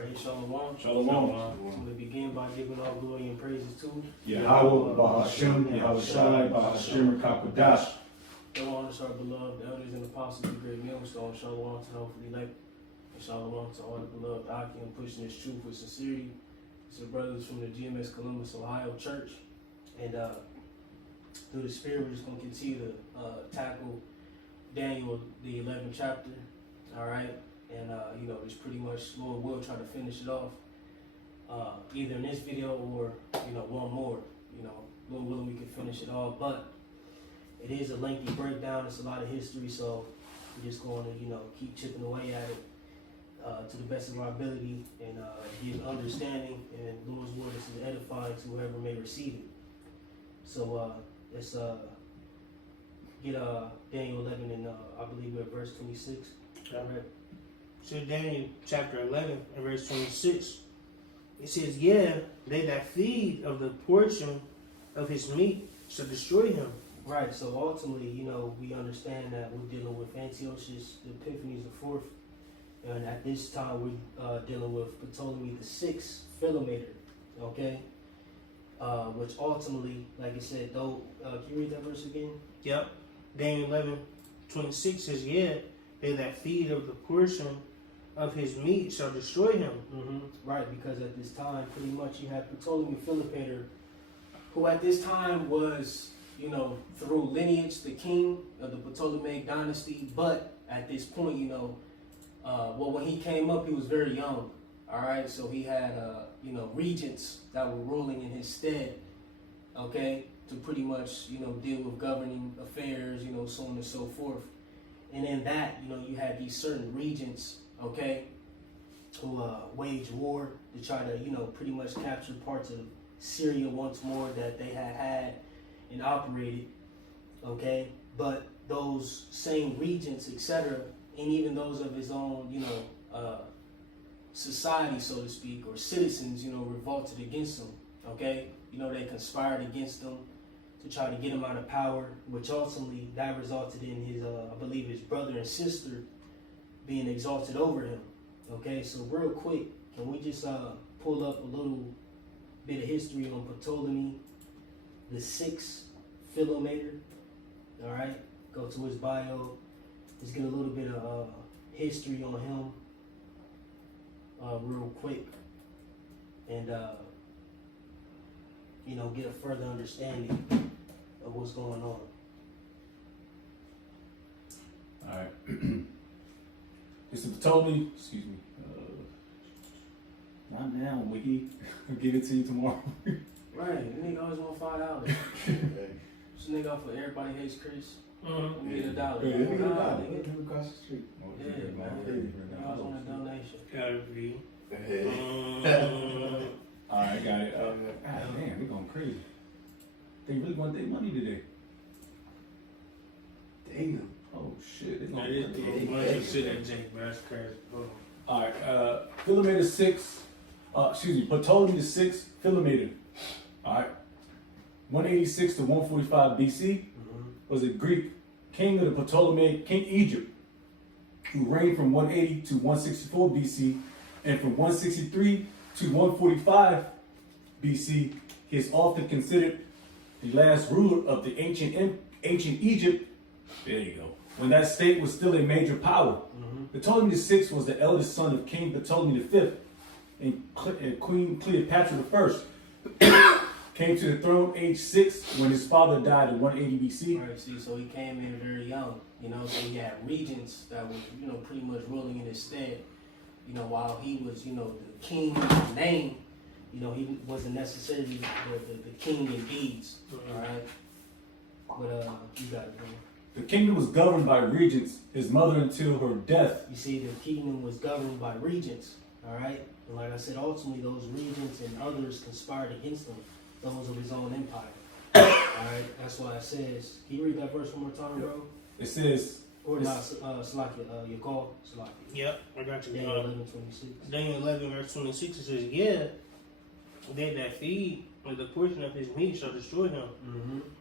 Alright, Shalom. Shalom. We begin by giving all glory and praises to Yahweh, Bahashem, Yahweh Shai, Bahashem, Kakodash. Shalom to our beloved elders and apostles of the great millstone. Shalom to the hopefully elect. And shalom to all the beloved Akim pushing this truth with sincerity. It's the brothers from the GMS Columbus, Ohio church. And through the Spirit, we're just going to continue to tackle Daniel, the 11th chapter. Alright? And, just pretty much, Lord will try to finish it off. Either in this video or, one more. Lord willing, we can finish it all. But it is a lengthy breakdown. It's a lot of history, so we're just going to, keep chipping away at it to the best of our ability and give understanding. And Lord's word is edifying to whoever may receive it. So let's get Daniel 11 and I believe we're at verse 26. All right. So Daniel chapter 11 and verse 26. It says, yeah, they that feed of the portion of his meat shall destroy him. Right, so ultimately, we understand that we're dealing with Antiochus Epiphanes IV, and at this time we're dealing with Ptolemy VI, Philometor, okay? Which ultimately, like I said, though, can you read that verse again? Yep. Daniel 11:26 says, yeah, they that feed of the portion of his meat shall destroy him. Mm-hmm. Right, because at this time, pretty much you had Ptolemy Philopator, who at this time was, through lineage, the king of the Ptolemaic dynasty. But at this point, when he came up, he was very young. All right, so he had, regents that were ruling in his stead, okay, to pretty much, deal with governing affairs, so on and so forth. And in that, you had these certain regents, okay, who waged war to try to, pretty much capture parts of Syria once more that they had and operated, okay. But those same regents, etc., and even those of his own, society, so to speak, or citizens, revolted against him, okay. They conspired against him to try to get him out of power, which ultimately that resulted in his, I believe, his brother and sister being exalted over him. Okay, so real quick, can we just pull up a little bit of history on Ptolemy VI, Philometor? All right, go to his bio. Let's get a little bit of history on him real quick, and get a further understanding of what's going on. All right. This is Ptolemy. Excuse me. Not now, Wiki. I'll give it to you tomorrow. Right, the nigga always want $5. This nigga off for Everybody Hates Chris. Let me get $1. Yeah, Nigga, Nigga across the street. yeah, man. I always want a donation. Gotta be. All right, got it. Man, we're going crazy. They really want their money today. Damn. Oh shit, they That going is the money shit at Jake, bro. That's crazy. All right, Philometor 6, Ptolemy VI, Philometor. All right, 186 to 145 BC was a Greek king of the Ptolemaic, King Egypt, who reigned from 180 to 164 BC, and from 163 to 145 BC. He is often considered the last ruler of the ancient Egypt. There you go. When that state was still a major power. Ptolemy VI was the eldest son of King Ptolemy V and Queen Cleopatra I. Came to the throne age 6 when his father died in 180 BC. Right, see, so he came in very young, so he had regents that were, pretty much ruling in his stead, while he was, the king in name, he wasn't necessarily the king in deeds, all right? But, you got it, bro. The kingdom was governed by regents, his mother until her death. You see, the kingdom was governed by regents, all right? And like I said, ultimately, those regents and others conspired against him, those of his own empire. All right, that's why it says. Can you read that verse one more time, bro? It says, Or not, Salakia, your call, Salakia. Yep, I got you. Daniel 11:26. Daniel 11 verse 26 it says, yeah, they that feed of the portion of his meat shall destroy him,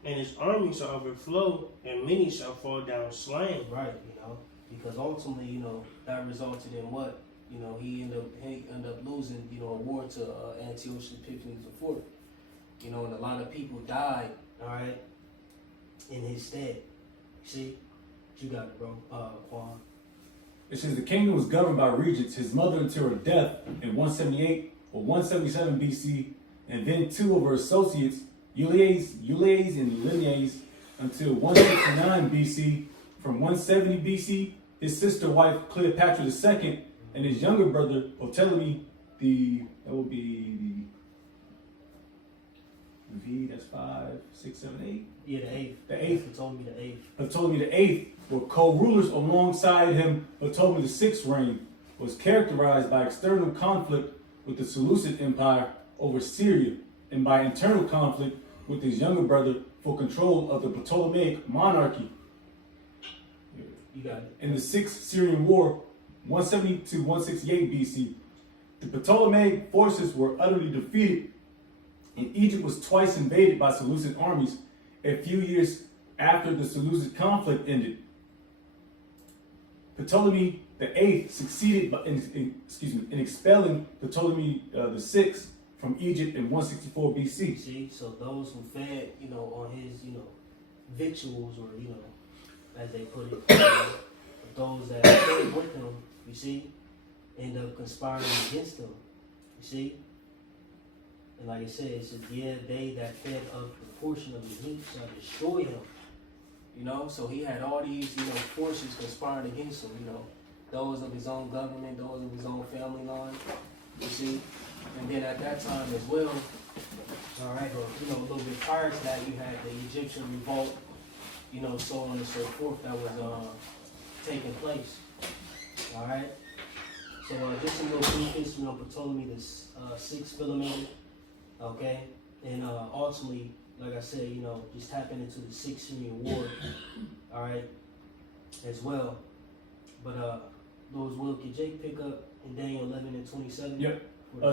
and his army shall overflow, and many shall fall down slain. Right, because ultimately, that resulted in what? you know, he ended up losing, you know, a war to Antiochus Epiphanes IV. You know, and a lot of people died, all right, in his stead. See, you got it, bro, Quan. It says the kingdom was governed by regents, his mother until her death in 178 or 177 BC, and then two of her associates, Eulias and Linnaeus, until 169 BC. From 170 BC, his sister wife Cleopatra II and his younger brother Ptolemy that would be the V, that's 5, 6, 7, 8. Yeah, the eighth. The eighth. Ptolemy the eighth. Ptolemy VIII were co-rulers alongside him. Ptolemy VI's reign was characterized by external conflict with the Seleucid Empire over Syria and by internal conflict with his younger brother for control of the Ptolemaic monarchy. You got it. In the Sixth Syrian War, 170 to 168 BC, the Ptolemaic forces were utterly defeated, and Egypt was twice invaded by Seleucid armies a few years after the Seleucid conflict ended. Ptolemy VIII succeeded in expelling Ptolemy VI from Egypt in 164 BC. See, so those who fed, you know, on his, you know, victuals, or, you know, as they put it, those that fed with him, you see, end up conspiring against him, you see. And like I said, it says, yeah, they that fed of the portion of his meat shall destroy him. You know, so he had all these, you know, forces conspiring against him, you know, those of his own government, those of his own family line, you see. And then at that time as well, all right, or, you know, a little bit prior to that, you had the Egyptian revolt, you know, so on and so forth, that was taking place. All right. So just some little brief history on Ptolemy the sixth Philometor. Okay, and ultimately, like I said, you know, just tapping into the Sixth Syrian War. All right, as well. But those will, could Jake pick up in Daniel 11 and 27? Yep.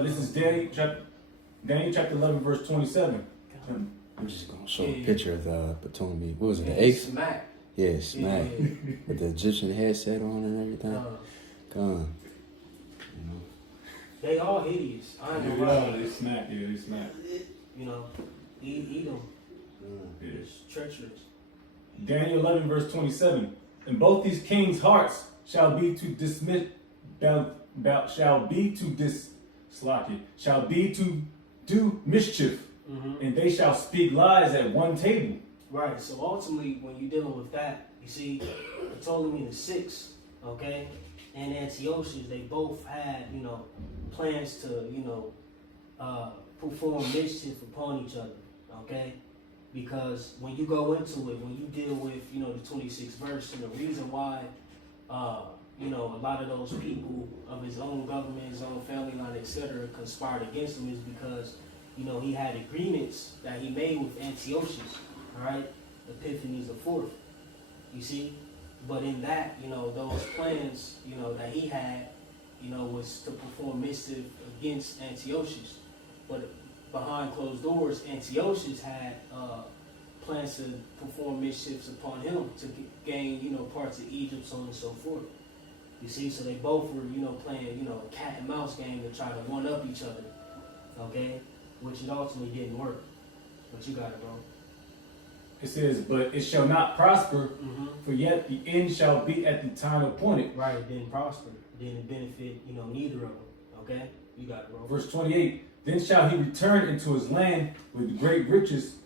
This is Daniel chapter 11, verse 27. I'm just gonna show a picture of the Ptolemy. What was it? The eighth? Smack. Yeah, smack. Yeah. With the Egyptian headset on and everything. Gone. You know. They all hideous. I ain't gonna Yeah, lie. they smack. Yeah, they smack. You know, eat them. Yeah. It's treacherous. Daniel 11, verse 27. And both these kings' hearts shall be to do mischief, and they shall speak lies at one table. Right. So ultimately, when you're dealing with that, you see, Ptolemy the sixth, okay, and Antiochus, they both had, you know, plans to, you know, perform mischief upon each other, okay? Because when you go into it, when you deal with, you know, the 26th verse, and the reason why, you know, a lot of those people of his own government, his own family line, etc., conspired against him is because, you know, he had agreements that he made with Antiochus, all right, Epiphanes IV, you see? But in that, you know, those plans, you know, that he had, you know, was to perform mischief against Antiochus. But behind closed doors, Antiochus had plans to perform mischiefs upon him to gain, you know, parts of Egypt, so on and so forth. You see, so they both were, you know, playing, you know, a cat and mouse game to try to one up each other, okay? Which it ultimately didn't work. But you got it, bro. It says, but it shall not prosper, for yet the end shall be at the time appointed. Right, it didn't prosper. It didn't benefit, you know, neither of them, okay? You got it, bro. Verse 28. Then shall he return into his land with great riches,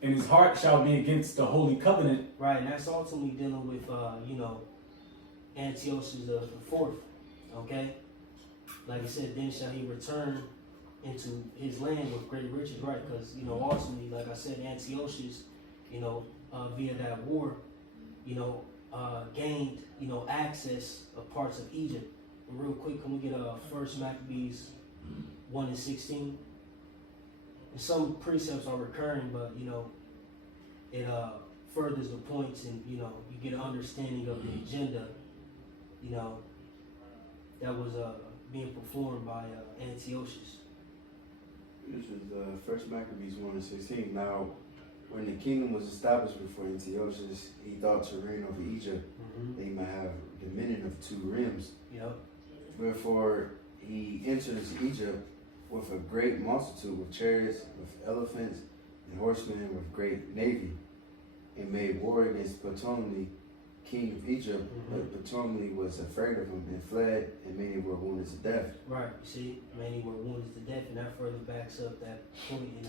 and his heart shall be against the holy covenant. Right, and that's ultimately dealing with, you know, Antiochus the fourth, okay? Like I said, then shall he return into his land with great riches, right? Because, you know, ultimately, like I said, Antiochus, you know, via that war, you know, gained, you know, access of parts of Egypt. And real quick, can we get First Maccabees 1 and 16? And some precepts are recurring, but, you know, it furthers the points, and, you know, you get an understanding of the agenda, you know, that was being performed by Antiochus. This is First Maccabees 1 and 16. Now, when the kingdom was established before Antiochus, he thought to reign over Egypt, they might have dominion of two realms. Yep. Wherefore he entered into Egypt with a great multitude, with chariots, with elephants, and horsemen, with great navy, and made war against Ptolemy, king of Egypt. But Ptolemy was afraid of him and fled, and many were wounded to death. Right. You see, many were wounded to death, and that further backs up that point in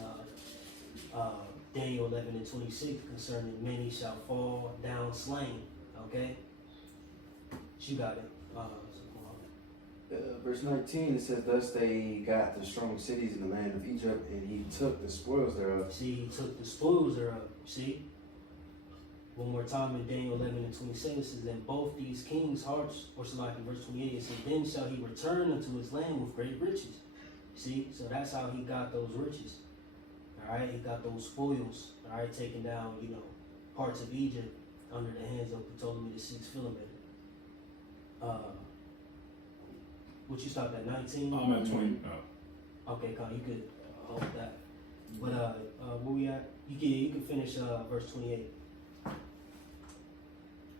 Daniel 11:26 concerning many shall fall down slain. Okay. You got it. Verse 19, it says, thus they got the strong cities in the land of Egypt, and he took the spoils thereof. See, he took the spoils thereof. See? One more time in Daniel 11:27 it says, that both these kings' hearts, or Salaki, verse 28, it says, then shall he return unto his land with great riches. See? So that's how he got those riches. Alright? He got those spoils. Alright? Taking down, parts of Egypt under the hands of Ptolemy the Sixth Philometor. What you stopped at 19? I'm at 20. Okay, Con, you could hold that. But where we at? You can finish verse 28.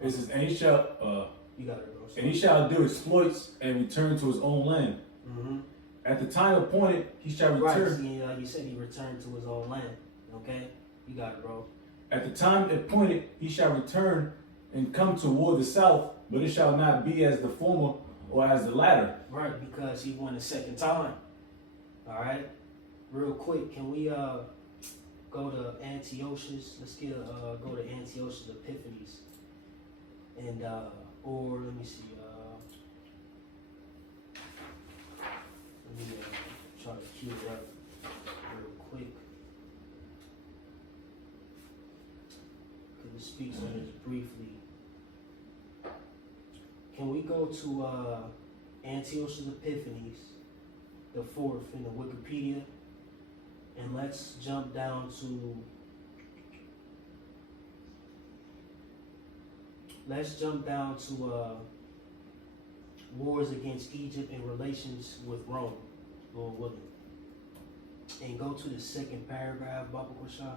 It says, and he shall You got it, bro. and he shall do exploits and return to his own land. Mm-hmm. At the time appointed, he shall Right. return. See, like you said, he returned to his own land. Okay, you got it, bro. At the time appointed, he shall return and come toward the south, but it shall not be as the former or as the latter. Right, because he won a second time. All right. Real quick, can we go to Antiochus? Let's get go to Antiochus Epiphanes, and or let me see. Let me try to cue it up real quick. Because it speaks on this briefly. Can we go to Antiochus Epiphanes, the fourth in the Wikipedia, and let's jump down to wars against Egypt and relations with Rome, Lord willing. And go to the second paragraph, Baba Kwasha.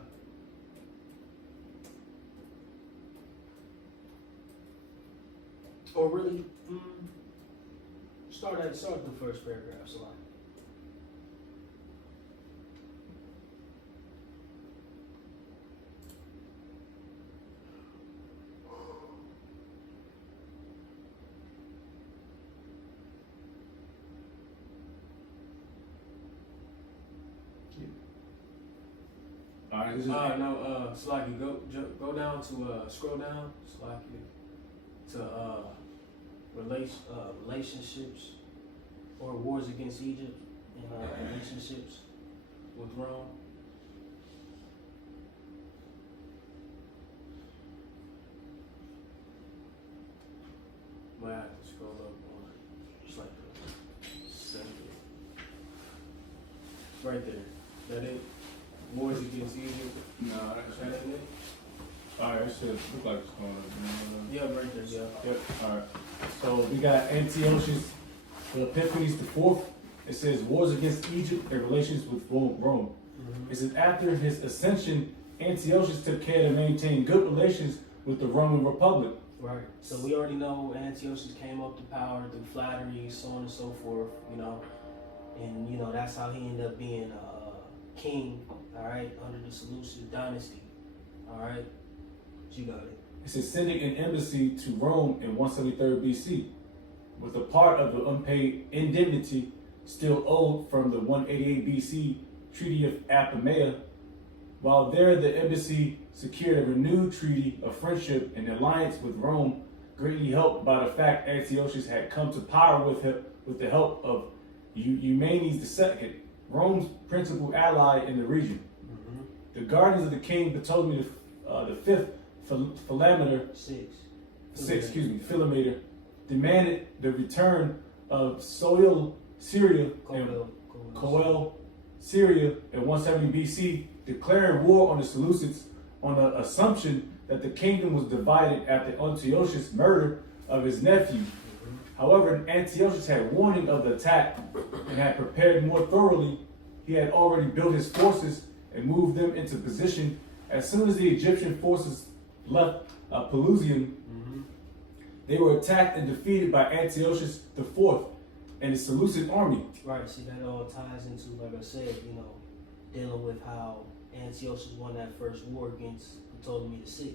Or really, start at the first paragraph, so Alright, this is Slaki, go down to scroll down, Slaki, to relationships or wars against Egypt and relationships with Rome. Might have to scroll up on just like the second. Right there. That it? Wars against Egypt. no, Is that it? alright, that should look like it's going on. Yeah, right there, yeah. Yep, alright. So we got Antiochus Epiphanes the fourth. It says wars against Egypt and relations with Rome. It says after his ascension, Antiochus took care to maintain good relations with the Roman Republic. right. So we already know Antiochus came up to power through flattery, so on and so forth, and that's how he ended up being king, all right, under the Seleucid dynasty, all right. You got it. It says sending an embassy to Rome in 173 BC, with a part of the unpaid indemnity still owed from the 188 BC Treaty of Apamea. While there, the embassy secured a renewed treaty of friendship and alliance with Rome, greatly helped by the fact Antiochus had come to power with the help of Eumenes II, Rome's principal ally in the region. The guardians of the king Ptolemy the fifth Philometor, Philometor, demanded the return of Soil, Syria, and Coel, Syria in 170 BC, declaring war on the Seleucids on the assumption that the kingdom was divided after Antiochus' murder of his nephew. However, Antiochus had warning of the attack and had prepared more thoroughly. He had already built his forces and moved them into position. As soon as the Egyptian forces left Pelusium, they were attacked and defeated by Antiochus IV. and the Seleucid army. Right, see, that all ties into, like I said, you know, dealing with how Antiochus won that first war against Ptolemy VI.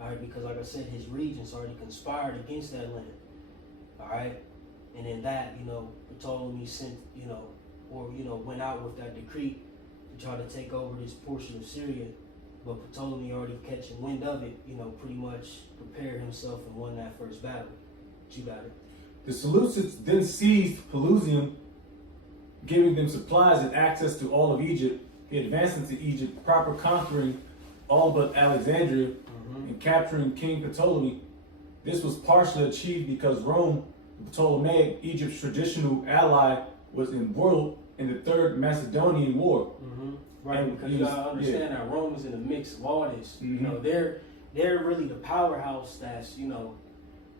All right, because like I said, his regents already conspired against that land. All right, and in that, you know, Ptolemy sent, you know, or, you know, went out with that decree to try to take over this portion of Syria. But Ptolemy already catching wind of it, you know, pretty much prepared himself and won that first battle. But you got it. The Seleucids then seized Pelusium, giving them supplies and access to all of Egypt. He advanced into Egypt, proper conquering all but Alexandria and capturing King Ptolemy. This was partially achieved because Rome, Ptolemaic, Egypt's traditional ally, was embroiled in the Third Macedonian War. Right, And because he you was- gotta understand that Rome is in the mix of all this. You Mhm. know, they're really the powerhouse that's, you know,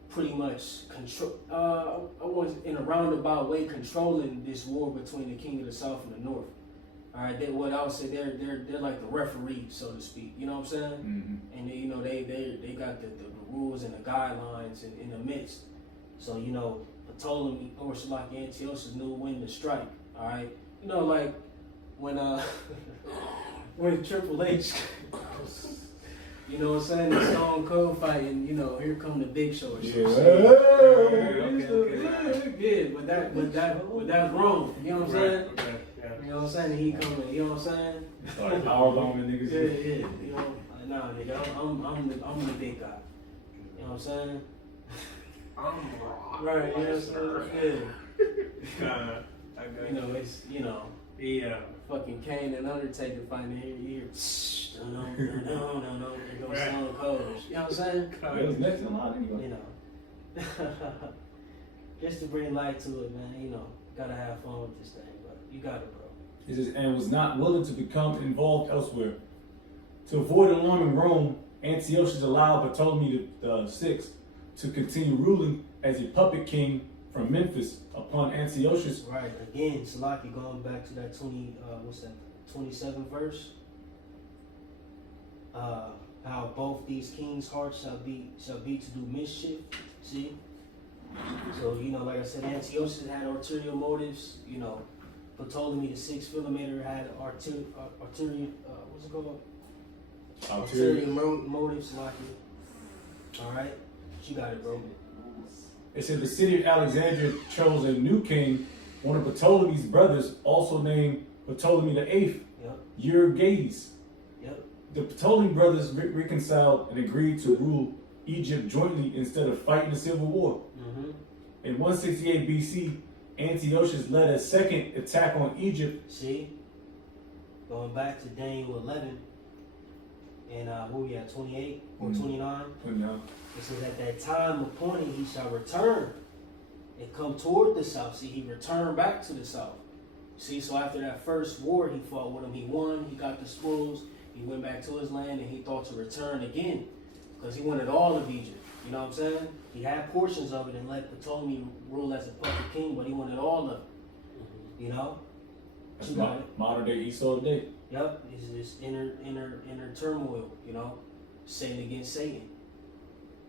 pretty much control. I was in a roundabout way controlling this war between the king of the south and the north. All right, what I would say they're like the referee, so to speak. You know what I'm saying? And they, you know, they got the rules and the guidelines in the midst. So, you know, Ptolemy or like Antiochus knew when to strike. All right, you know, like when when Triple H, you know what I'm saying, the Stone Cold fight, and you know, here come the Big Show. Or Yeah. Yeah, but that's wrong. You know what I'm saying? Okay. Yeah. You know what I'm saying? And he coming. You know what I'm saying? Started powerbombing niggas. Yeah. You know, nah, nigga, I'm the big guy. You know what I'm saying? Right. You know what I'm saying? Yeah. Okay. You know, it's, you know, Yeah. fucking Kane and Undertaker fighting here. You hear, no, there goes Stone Cold. You know what I'm saying? That was next in line anyway. You know, just to bring light to it, man. You know, gotta have fun with this thing, but you got it, bro. It says, and was not willing to become involved elsewhere. To avoid alarming Rome, Antiochus allowed Ptolemy VI to continue ruling as a puppet king from Memphis. Upon Antiochus, Right. Again, Salaki, going back to that 27th verse. How both these kings' hearts shall be to do mischief. See? So, you know, like I said, Antiochus had ulterior motives. You know, Ptolemy VI Philometor had ulterior what's it called? Ulterior motives, Salaki. Alright? You got it, bro. it said the city of Alexandria chose a new king, one of Ptolemy's brothers, also named Ptolemy VIII, Yep. Euergetes. Yep. The Ptolemy brothers reconciled and agreed to rule Egypt jointly instead of fighting a civil war. In 168 BC, Antiochus led a second attack on Egypt. See? Going back to Daniel 11, and what we at, 28 or 29? It says, at that time appointed he shall return and come toward the south. See, he returned back to the south. See, so after that first war he fought with him, he won, he got the spoils, he went back to his land, and he thought to return again because he wanted all of Egypt. You know what I'm saying? He had portions of it and let Ptolemy rule as a puppet king, but he wanted all of it. You know? That's You got it. modern day Esau today. Yep, it's this inner turmoil, you know, Satan against Satan.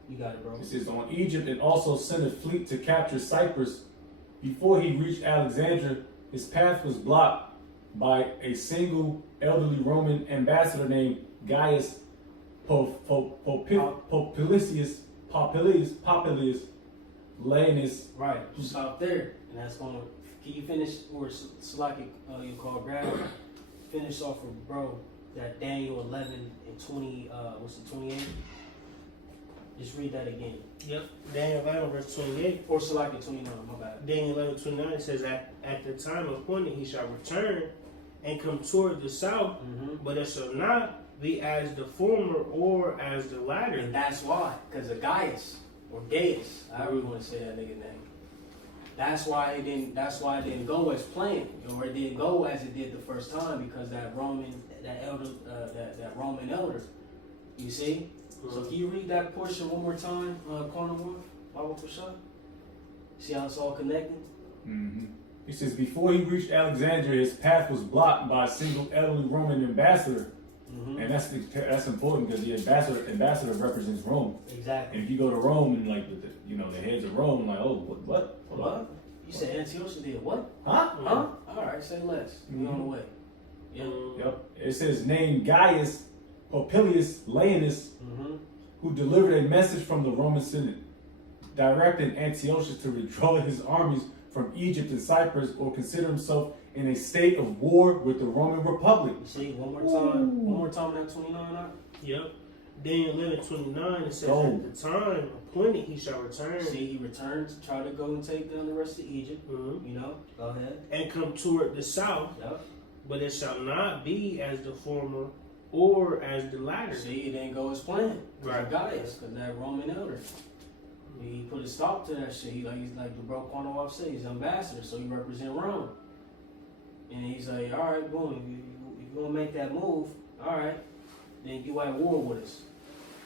You got it, bro. It says on Egypt and also sent a fleet to capture Cyprus. Before he reached Alexandria, his path was blocked by a single elderly Roman ambassador named Gaius Popilius Laenas. Right, just stop there, and that's gonna. Can you finish, or Salaki, you call grab? Finish off with bro that Daniel 11 and 20. What's it, 28? Just read that again. Yep. Daniel 11, verse 28. Or Salaki 29. My bad. Daniel 11, 29 says, at the time appointed he shall return and come toward the south, but it shall not be as the former or as the latter. And that's why, because of Gaius or Gaius, however you want to say that nigga name. That's why it didn't go as planned, or it didn't go as it did the first time, because that Roman elder. You see? So can you read that portion one more time, Corner Wolf, Bible for sure? See how it's all connected? He says before he reached Alexandria, his path was blocked by a single elderly Roman ambassador, and that's important because the ambassador represents Rome. Exactly. And if you go to Rome and like the heads of Rome, like, oh, what? Hold on. You said Antiochus did what? Huh? Huh? All right, say less. We on the way. Yeah. Yep. It says named Gaius Popilius Laenas, Mm-hmm. who delivered a message from the Roman Senate, directing Antiochus to withdraw his armies from Egypt and Cyprus or consider himself in a state of war with the Roman Republic. You see, one more time that 29 out. Yep. Daniel 11:29 it says Oh. at the time appointed he shall return See, he returned to try to go and take down the rest of Egypt. Mhm. You know, go ahead. and come toward the south, Yep. but it shall not be as the former or as the latter. See, it didn't go as planned. Right. Gaius, because that Roman elder, he put a stop to that shit. He's like the bro Quantoff said, he's ambassador, so he represent Rome. And he's like, all right, boom, if you're gonna make that move, all right, then you at war with us.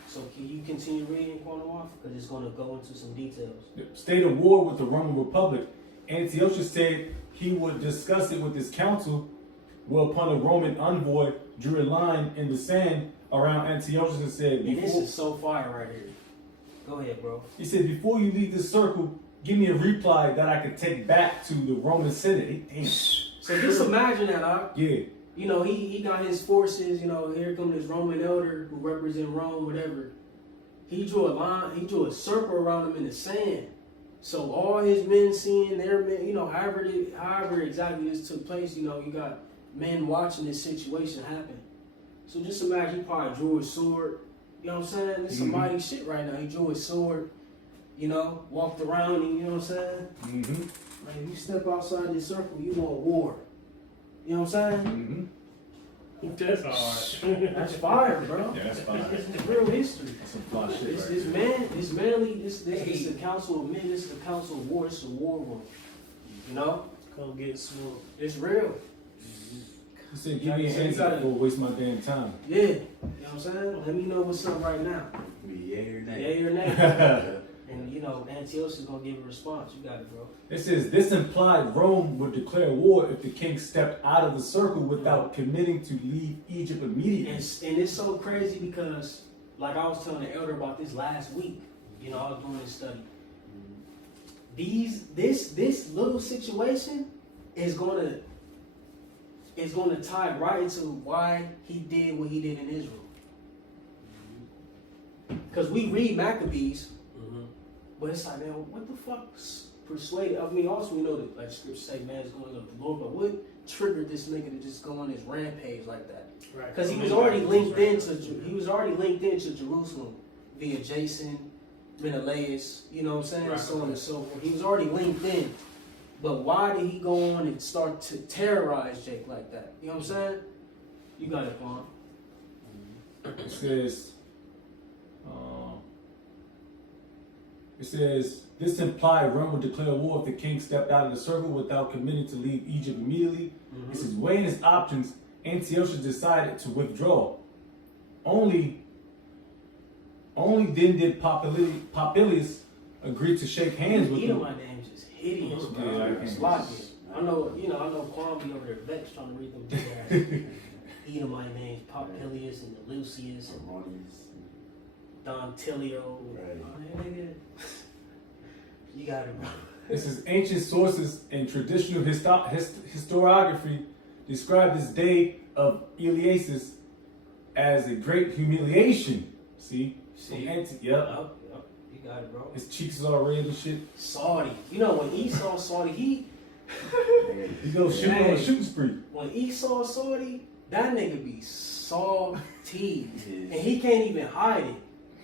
So can you continue reading Quantoff? Because it's gonna go into some details. State of war with the Roman Republic. Antiochus said he would discuss it with his council, whereupon a Roman envoy drew a line in the sand around Antiochus and said, And this before, is so fire right here. Go ahead, bro. he said, before you leave this circle, give me a reply that I could take back to the Roman Senate. Damn. So just imagine that, huh? Yeah. You know, he got his forces, you know, here come this Roman elder who represent Rome, whatever. He drew a line, he drew a circle around him in the sand. So all his men seeing their men, you know, however exactly this took place, you know, you got men watching this situation happen. So just imagine he probably drew his sword, you know what I'm saying? This is some mighty shit right now. He drew his sword, you know, walked around him, you know what I'm saying? Mm-hmm. Like if you step outside this circle, you want war. You know what I'm saying? Mm-hmm. That's hard. That's fire, bro. Yeah, that's fine. It's real history. That's some fly shit This right this man, this manly, this is the council of men, this is the council of war, this is a war room. You know? Come get smoked. It's real. He said, give me an answer before I waste my damn time. Yeah. You know what I'm saying? Let me know what's up right now. Yay or nay? Yeah, your name. And you know, Antiochus is gonna give a response. You got it, bro. It says, this implied Rome would declare war if the king stepped out of the circle without committing to leave Egypt immediately. And it's so crazy because, like I was telling the elder about this last week, you know, I was doing this study. This little situation is gonna tie right into why he did what he did in Israel. Because we read Maccabees, but it's like, man, what the fuck persuaded? I mean, also we know that like scripture say, man, is going up the Lord, but what triggered this nigga to just go on his rampage like that? Right. Because he was already linked into Jerusalem via Jason, Menelaus, you know what I'm saying, Right. so on and so forth. He was already linked in. But why did he go on and start to terrorize Jake like that? You know what I'm saying? You got it, Vaughn. It says, this implied Rome would declare war if the king stepped out of the circle without committing to leave Egypt immediately. It says, weighing his options, Antiochus decided to withdraw. Only then did Popilius agree to shake hands with him. My name's just hideous, bro. Yeah, I can't Sloppy. I know Kwame be over there vexed trying to read them big ass Edomite names, Popilius and Lucius and Harmonious. Don Tilio. Right. Oh, nigga. You got it, bro. This is ancient sources and traditional historiography describe this day of Eliasus as a great humiliation. See? See? Yep. Yep, you got it, bro. His cheeks is all red and shit. Saudi. You know when Esau Saudi, He goes shooting on a shooting spree. when Esau Saudi, that nigga be salty. Yes. And he can't even hide it.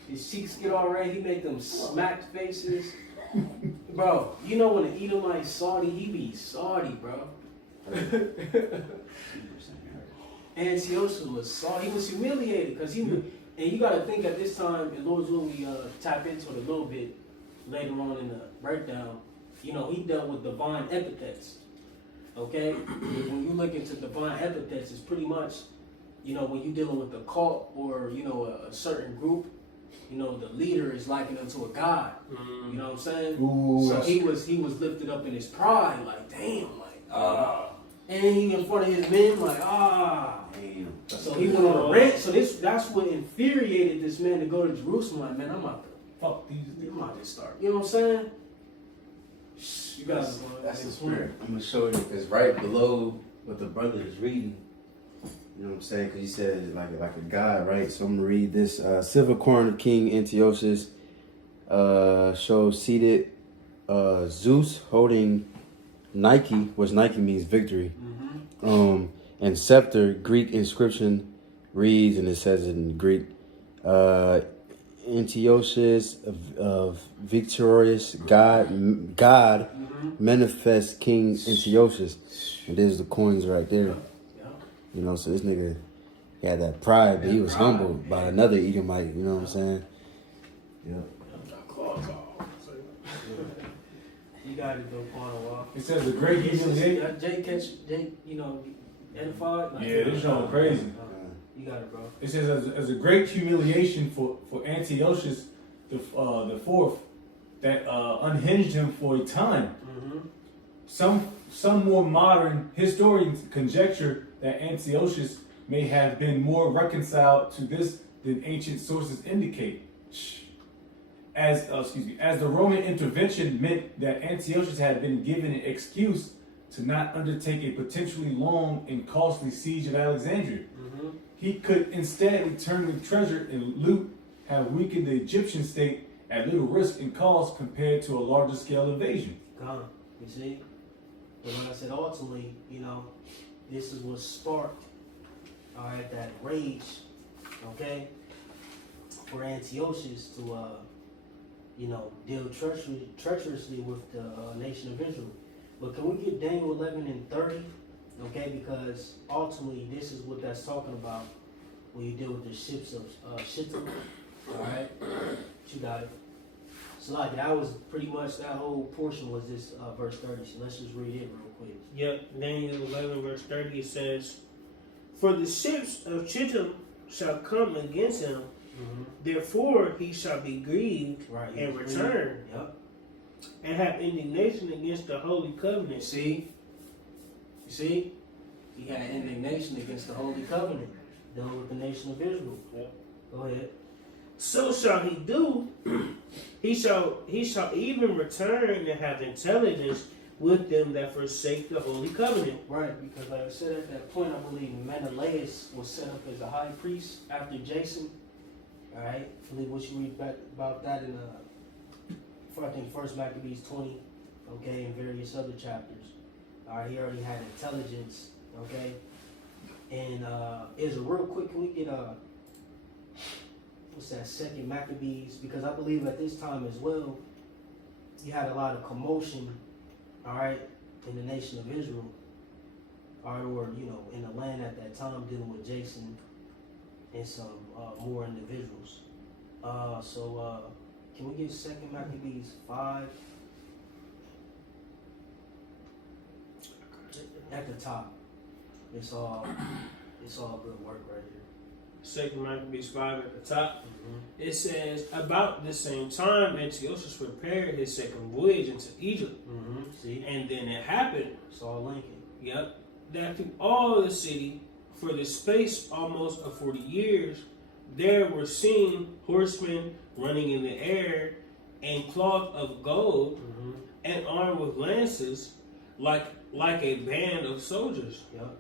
His cheeks get all red, he make them smacked faces. Bro, you know when the Edomite Saudi, he be Saudi, bro. Antiochus was Saudi. He was humiliated because he was, and you gotta think at this time, and Lord's will we tap into it a little bit later on in the breakdown, you know, he dealt with divine epithets. Okay? When you look into divine epithets, it's pretty much, you know, when you're dealing with a cult or, you know, a certain group, you know, the leader is likened unto a god. You know what I'm saying? Ooh, So he was lifted up in his pride, like, damn, like, and he in front of his men, like, Damn. So he went on a rant. So that's what infuriated this man to go to Jerusalem. Like, man, I'm about to fuck these. start. You know what I'm saying? You got That's the spirit. I'm gonna show you because right below what the brother is reading, you know what I'm saying? Because he said like a god, right? So I'm gonna read this. Silver Corn King Antiochus shows seated Zeus holding Nike, which Nike means victory. And scepter, Greek inscription reads, and it says in Greek, Antiochus of victorious God manifest King Antiochus. And there's the coins right there. You know, so this nigga he had that pride, but he was humbled by another Edomite. You know what I'm saying? Yeah. You got it though, Quanah. It says a great humiliation. Jake, you know, edified. Like, Yeah, this showing crazy. You got it, bro. It says as a great humiliation for Antiochus the fourth that unhinged him for a time. Some more modern historians conjecture that Antiochus may have been more reconciled to this than ancient sources indicate. As the Roman intervention meant that Antiochus had been given an excuse to not undertake a potentially long and costly siege of Alexandria. He could instead return with treasure and loot, have weakened the Egyptian state at little risk and cost compared to a larger scale invasion. You see? But like I said, ultimately, you know, this is what sparked, all right, that rage, okay, for Antiochus to, you know, deal treacherously with the nation of Israel. But can we get Daniel 11 and 30, okay? Because ultimately, this is what that's talking about when you deal with the ships of Shittim, all right? You got it. So like that was pretty much that whole portion was this verse 30. So let's just read it real quick. Yep, Daniel 11 verse 30 it says, "For the ships of Chittim shall come against him, therefore he shall be grieved and return, and have indignation against the holy covenant." You see, he had indignation against the holy covenant dealing with the nation of Israel. Go ahead. So shall he do. He shall even return and have intelligence with them that forsake the holy covenant. Right, because like I said at that point, I believe Menelaus was set up as a high priest after Jason. All right, I believe what you read back about that in I think First Maccabees 20, okay, and various other chapters. All right, he already had intelligence, okay. And Israel, real quick, can we get what's that, Second Maccabees? Because I believe at this time as well, you had a lot of commotion, all right, in the nation of Israel, or you know, in the land at that time, dealing with Jason and some more individuals. So can we get Second Maccabees 5 at the top? It's all good work right here. Second Maccabees 5 at the top. It says, about the same time, Antiochus prepared his second voyage into Egypt. See? And then it happened. It's all linking. Yep. That through all the city, for the space almost of 40 years, there were seen horsemen running in the air, and cloth of gold, and armed with lances, like a band of soldiers. Yep.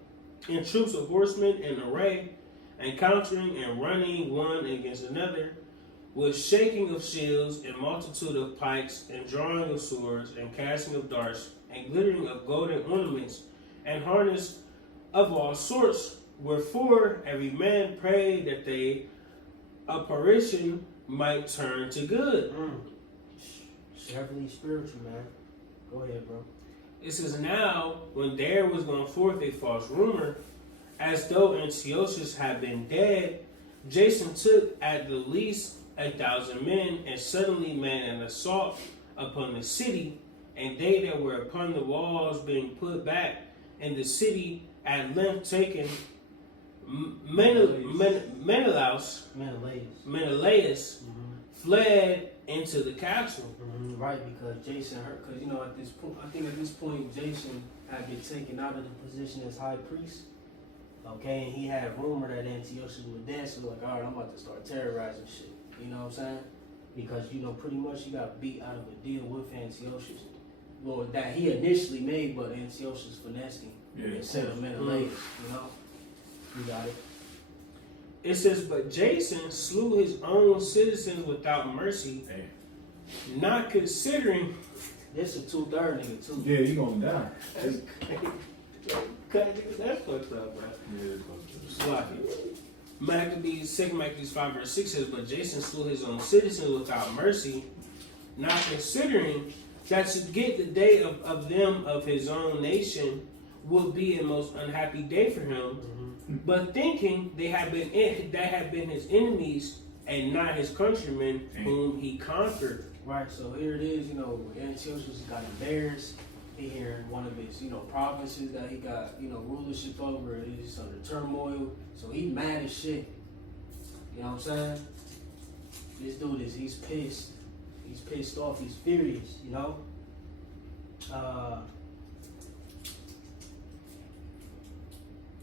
And troops of horsemen in array, encountering and running one against another, with shaking of shields and multitude of pikes and drawing of swords and casting of darts and glittering of golden ornaments and harness of all sorts, wherefore every man prayed that they apparition might turn to good. It's heavily spiritual, man. Go ahead, bro. It says, now when there was gone forth a false rumor, as though Antiochus had been dead, Jason took at the least 1,000 men and suddenly made an assault upon the city, and they that were upon the walls being put back, and the city at length taken, Menelaus fled into the castle. Right, because Jason heard, because you know at this point, I think at this point Jason had been taken out of the position as high priest. Okay, and he had rumor that Antiochus was dead, so like, all right, I'm about to start terrorizing shit. You know what I'm saying? Because you know, pretty much you got beat out of a deal with Antiochus. Lord, that he initially made, but Antiochus finessed him Yeah, and of set course. him in a later. You know, you got it. It says, but Jason slew his own citizens without mercy, Hey. not considering. This a 2/3 nigga too. Yeah, you gonna die. That's fucked up, bro. Sloppy. Maccabees, 2 Maccabees 5 verse 6 says, but Jason slew his own citizens without mercy, not considering that to get the day of them of his own nation would be a most unhappy day for him, but thinking they had been his enemies and not his countrymen whom he conquered. Right, so here it is, you know, Antiochus got embarrassed. He here in one of his, you know, provinces that he got, you know, rulership over. He's under turmoil. So he mad as shit. You know what I'm saying? This dude he's pissed. He's pissed off. He's furious, you know?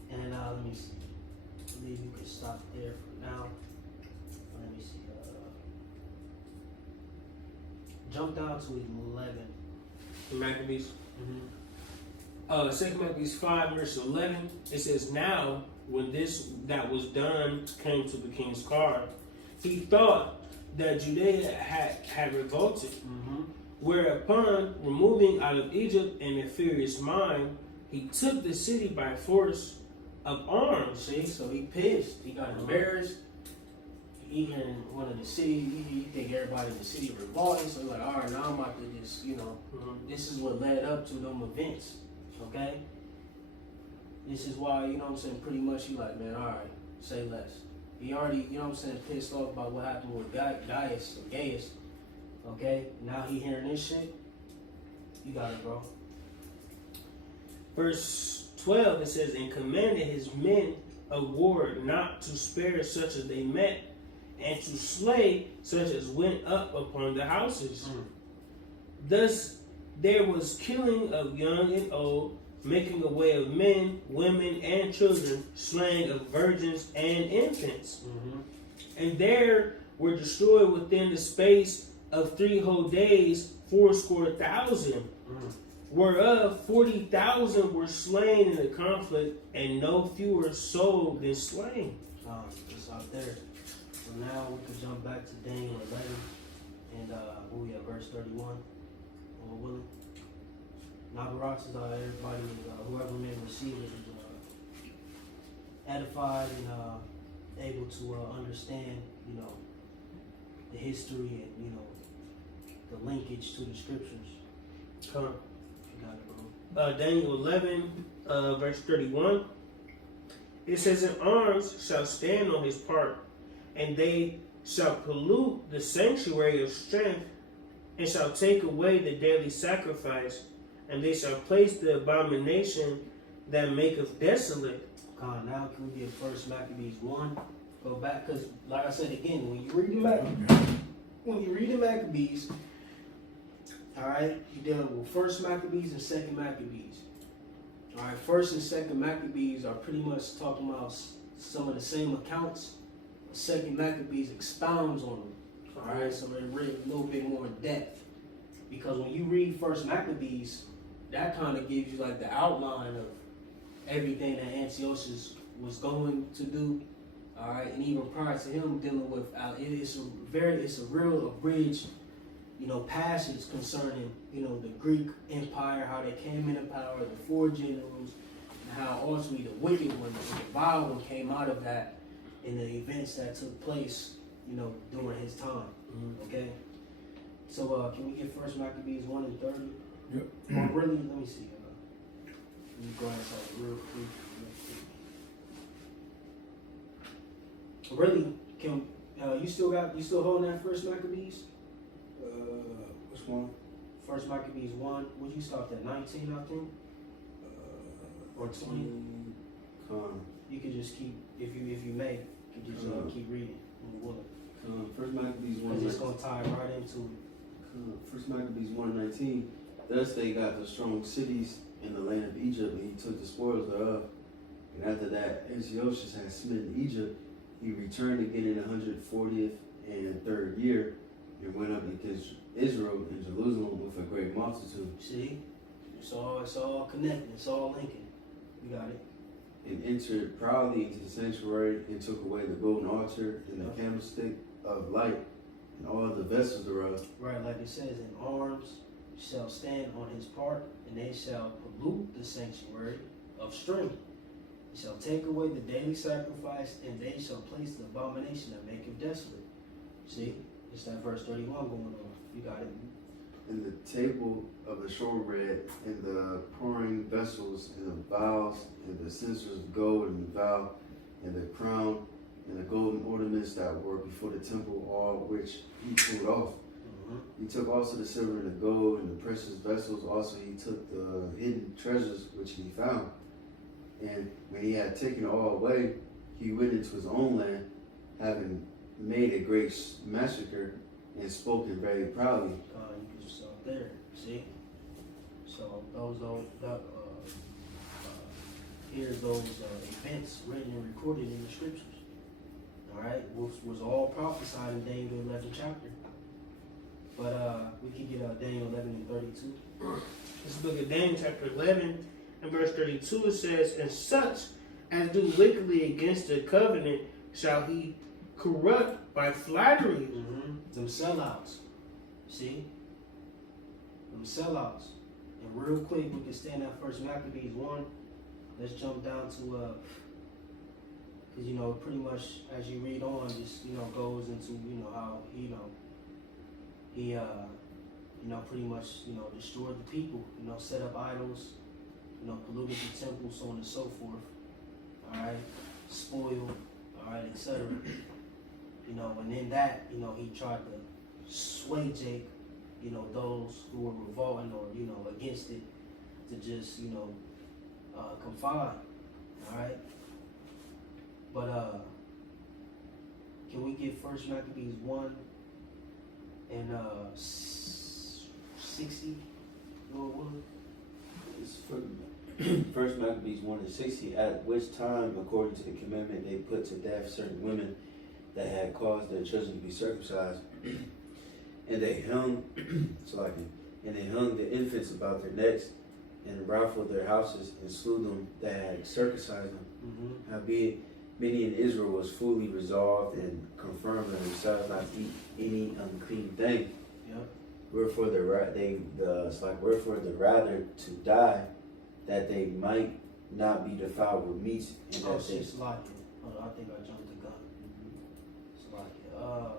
Let me see. I believe you can stop there for now. Let me see. Jump down to 11. Maccabees. 2 Maccabees 5 verse 11, it says, now when this that was done came to the king's car, he thought that Judea had revolted, whereupon removing out of Egypt in a furious mind, he took the city by force of arms. See, so he pissed. He got embarrassed. He here in one of the cities. He think everybody in the city revolted. So he's like, all right, now I'm about to just, you know, this is what led up to them events. Okay? This is why, you know what I'm saying, pretty much he like, man, all right, say less. He already, you know what I'm saying, pissed off about what happened with Gaius. Okay? Now he hearing this shit. You got it, bro. Verse 12, it says, and commanded his men of war not to spare such as they met, and to slay such as went up upon the houses. Thus there was killing of young and old, making away of men, women, and children, slaying of virgins and infants. And there were destroyed within the space of 3 whole days 80,000, whereof 40,000 were slain in the conflict, and no fewer sold than slain. It's out there. So now we could jump back to Daniel 11 and where we at, verse 31. Willing. Navarats is everybody, whoever may receive it is edified and able to understand, you know, the history and, you know, the linkage to the scriptures. Come. You got it, bro. Daniel 11, verse 31. It says, and arms shall stand on his part, and they shall pollute the sanctuary of strength, and shall take away the daily sacrifice, and they shall place the abomination that maketh desolate. Now can we get First Maccabees 1? Go back, because like I said again, when you read the Maccabees, all right, you're dealing with First Maccabees and Second Maccabees. All right, First and Second Maccabees are pretty much talking about some of the same accounts. Second Maccabees expounds on them. All right, so they're written a little bit more in depth. Because when you read First Maccabees, that kind of gives you like the outline of everything that Antiochus was going to do. All right, and even prior to him dealing with, it's a real abridged, you know, passage concerning, you know, the Greek Empire, how they came into power, the 4 generals, and how ultimately the wicked one, the vile one, came out of that in the events that took place, you know, during his time. Okay, so can we get First Maccabees 1 and 30? Yep. Or really, let me see. Let me glance at it real quick. Really, can you still holding that First Maccabees? Which one? First Maccabees 1. Would you start at 19? I think, or 20. You could just keep, if you may, you could just keep reading. First Maccabees Because it's gonna tie right into it. First Maccabees 1:19. Thus they got the strong cities in the land of Egypt, and he took the spoils thereof. And after that, Antiochus had smitten Egypt. He returned again in the 140th and 3rd year, and went up against Israel and Jerusalem with a great multitude, See? It's all connected. It's all linking. You got it. and entered proudly into the sanctuary and took away the golden altar and the candlestick of light and all the vessels thereof. Right, like it says, in arms shall stand on his part, and they shall pollute the sanctuary of strength. They shall take away the daily sacrifice, and they shall place the abomination that maketh desolate. See? It's that verse 31 going on. You got it. And the table of the showbread, and the pouring vessels, and the vials, and the censers of gold, and the vial, and the crown, and the golden ornaments that were before the temple, all which he pulled off. He took also the silver and the gold, and the precious vessels. Also he took the hidden treasures which he found. And when he had taken all away, he went into his own land, having made a great massacre, and spoken very proudly. You can start there. See? So here's those events written and recorded in the scriptures. Alright? Was all prophesied in Daniel 11 chapter. But we can get Daniel 11 and 32. Let's look at Daniel chapter 11 and verse 32. It says, "And such as do wickedly against the covenant shall he corrupt by flattery." Them sellouts. See? Them sellouts. And real quick, we can stand at First Maccabees 1. Let's jump down to, because, you know, pretty much as you read on, just, you know, goes into, you know, how, he pretty much, you know, destroyed the people, you know, set up idols, you know, polluted the temple, so on and so forth. Alright? Spoiled, alright, etc. You know, and in that, you know, he tried to sway Jake, you know, those who were revolting or, you know, against it to just, you know, confine. Alright? But can we get First Maccabees 1 and 60? Lord willing? It's First Maccabees 1 and 60, at which time, according to the commandment, they put to death certain women that had caused their children to be circumcised, and they hung, the infants about their necks, and rifled their houses, and slew them that had circumcised them. Howbeit, many in Israel was fully resolved and confirmed in themselves not to eat any unclean thing. Yep. Wherefore the rather to die, that they might not be defiled with meats, and Oh, that they shit, Slovakia. Hold on, I think I jumped the gun. Slovakia.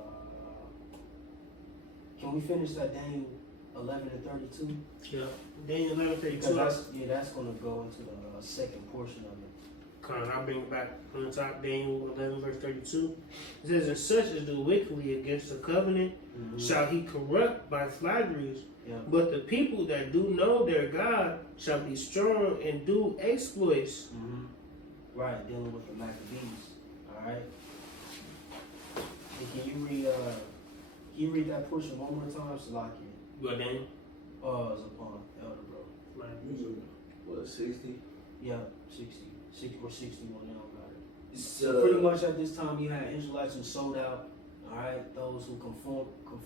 Can we finish that Daniel 11 and 32? Yeah. Daniel 11, Because 32. that's going to go into the second portion of it. I'll bring it back on the top. Daniel 11, verse 32. It says, "And such as do wickedly against the covenant shall he corrupt by flatteries. Yeah. But the people that do know their God shall be strong and do exploits." Right, dealing with the Maccabees. Alright? And can you read that portion one more time, Slovakia? What, Daniel? It's upon Elder Bro. what 60? Yeah, 60 or 61, now got it. So So pretty much at this time you had Israelites who sold out, alright, those who conform, what's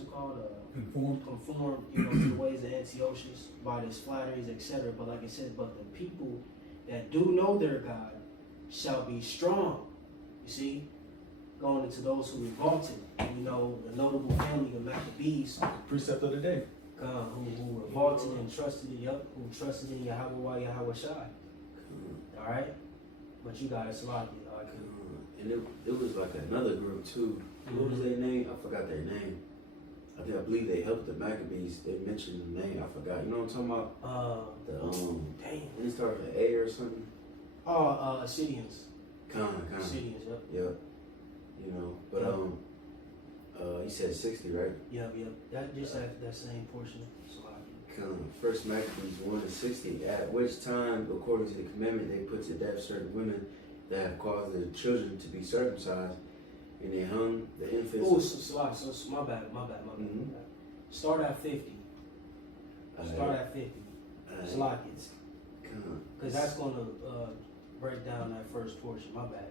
it called? Conform, you know, to the ways of Antiochus by his flatteries, etc. But like it says, but the people that do know their God shall be strong. You see? Going into those who revolted, you know, the notable family of Maccabees, Precept of the day. who revolted and trusted in who trusted in Yahweh Shai. Alright? But you got it, Slovakia. And it was like another group too. What was their name? I forgot their name. I believe they helped the Maccabees. They mentioned the name. I forgot. You know what I'm talking about? Dang. Did it start with A or something? Assyrians. Kind. Assyrians, yep. Yep. You know, but he said 60, right? Yep. That same portion. Slovakia. First Maccabees 1 and 60. At which time, according to the commandment, they put to death certain women that have caused their children to be circumcised, and they hung the infants. Oh, so my bad. Start at 50. Start at 50. Slovakia. Because that's going to break down that first portion. My bad.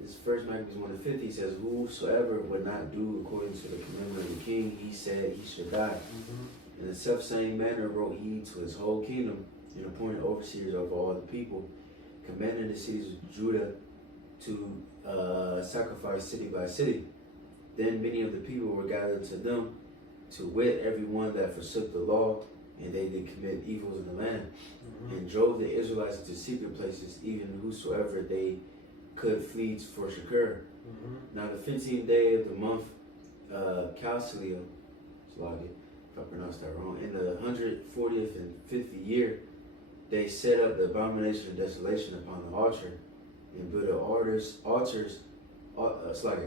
This first Maccabees 1:50 says, "Whosoever would not do according to the commandment of the king, he said he should die. Mm-hmm. In the self-same manner wrote he to his whole kingdom, and appointed overseers over all the people, commanding the cities of Judah to sacrifice city by city. Then many of the people were gathered to them, to wit, every one that forsook the law, and they did commit evils in the land, and drove the Israelites into secret places, even whosoever they could flee for Shakir. Now the 15th day of the month, Calcilia, if I pronounced that wrong, in the 140th and 50th year, they set up the abomination of desolation upon the altar, and built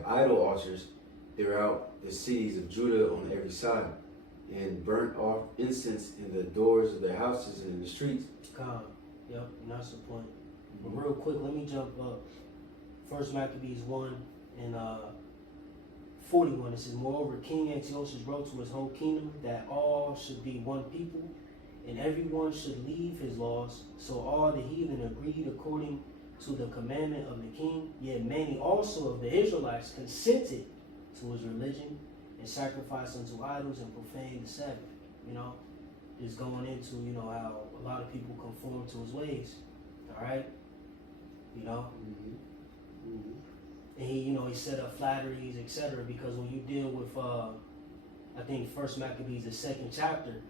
idol altars throughout the cities of Judah on every side, and burnt off incense in the doors of their houses and in the streets." Calm. Yep, and that's the point. But real quick, let me jump up. First Maccabees 1 and 41. It says, "Moreover, King Antiochus wrote to his whole kingdom that all should be one people, and everyone should leave his laws. So all the heathen agreed according to the commandment of the king. Yet many also of the Israelites consented to his religion, and sacrificed unto idols and profaned the Sabbath." You know, just going into, you know, how a lot of people conform to his ways. All right, you know. And he, you know, he set up flatteries, etc. Because when you deal with, I think First Maccabees, the second chapter,